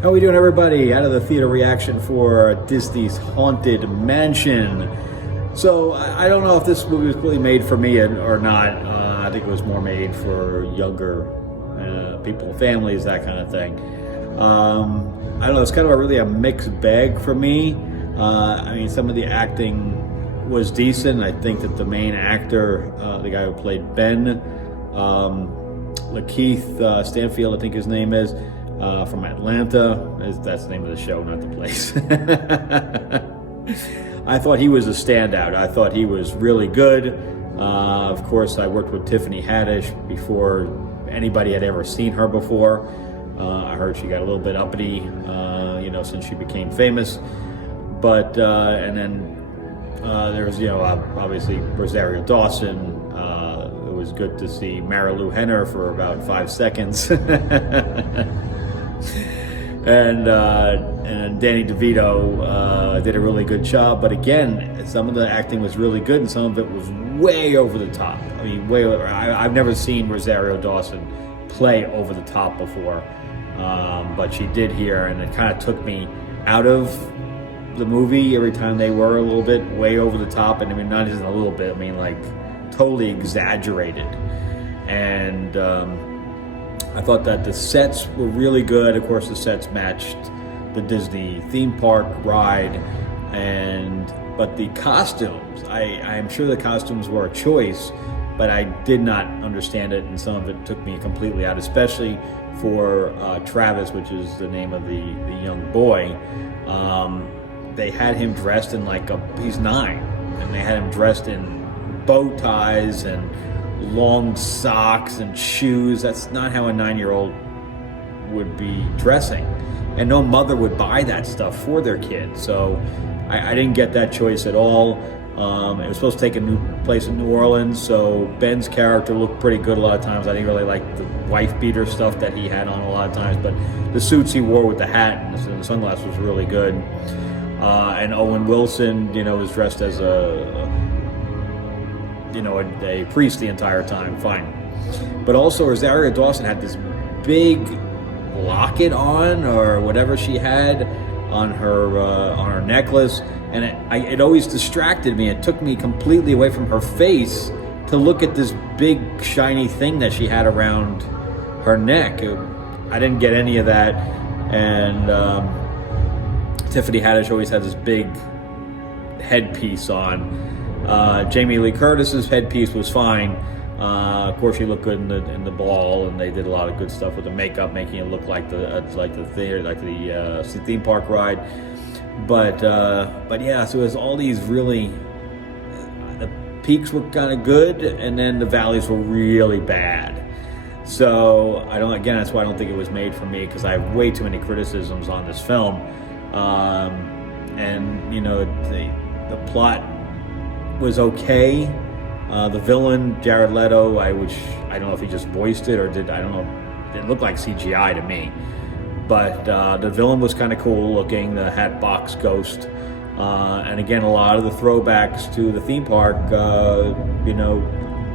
How we doing, everybody? Out of the theater reaction for Disney's Haunted Mansion. So I don't know if this movie was really made for me or not. I think it was more made for younger people, families, that kind of thing. I don't know. It's kind of really a mixed bag for me. I mean, some of the acting was decent. I think that the main actor, the guy who played Ben, Lakeith Stanfield, I think his name is, from Atlanta. That's the name of the show, not the place. I thought he was a standout. I thought he was really good. Of course, I worked with Tiffany Haddish before anybody had ever seen her before. I heard she got a little bit uppity, since she became famous. But and then there's obviously Rosario Dawson. It was good to see Marilu Henner for about 5 seconds. And Danny DeVito did a really good job, but again, some of the acting was really good, and some of it was way over the top. I mean, way over. I've never seen Rosario Dawson play over the top before, but she did here, and it kind of took me out of the movie every time they were a little bit way over the top, and I mean, not even a little bit. I mean, like totally exaggerated, and. I thought that the sets were really good. Of course, the sets matched the Disney theme park ride, but the costumes, I am sure the costumes were a choice, but I did not understand it, and some of it took me completely out, especially for Travis, which is the name of the young boy. They had him dressed in he's 9, and they had him dressed in bow ties and long socks and shoes. That's not how a 9-year-old would be dressing, and no mother would buy that stuff for their kid. So I didn't get that choice at all. It was supposed to take a place in New Orleans, so Ben's character looked pretty good a lot of times. I didn't really like the wife beater stuff that he had on a lot of times, but the suits he wore with the hat and the sunglasses was really good. And Owen Wilson, was dressed as a priest the entire time, fine. But also Rosario Dawson had this big locket on, or whatever she had on her necklace, and it always distracted me. It took me completely away from her face to look at this big shiny thing that she had around her neck. I didn't get any of that, and Tiffany Haddish always had this big headpiece on. Jamie Lee Curtis's headpiece was fine. Of course, she looked good in the ball, and they did a lot of good stuff with the makeup, making it look like the theme park ride. But yeah, so it was all these really. The peaks were kind of good, and then the valleys were really bad. So that's why I don't think it was made for me, because I have way too many criticisms on this film, and the plot was okay. The villain, Jared Leto, I don't know if he just voiced it or I don't know. It looked like CGI to me. But the villain was kind of cool looking, the Hatbox Ghost. And again, a lot of the throwbacks to the theme park,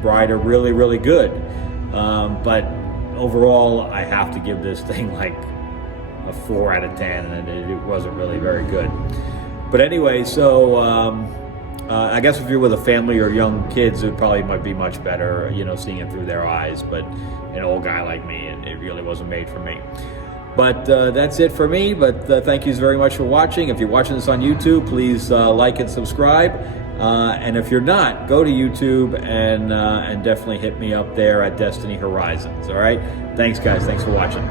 ride are really, really good. But overall, I have to give this thing like a 4 out of 10, and it wasn't really very good. But anyway, so I guess if you're with a family or young kids, it probably might be much better, seeing it through their eyes. But an old guy like me, it really wasn't made for me. But that's it for me. But thank you very much for watching. If you're watching this on YouTube, please like and subscribe. And if you're not, go to YouTube and definitely hit me up there at Destiny Horizons. All right? Thanks, guys. Thanks for watching.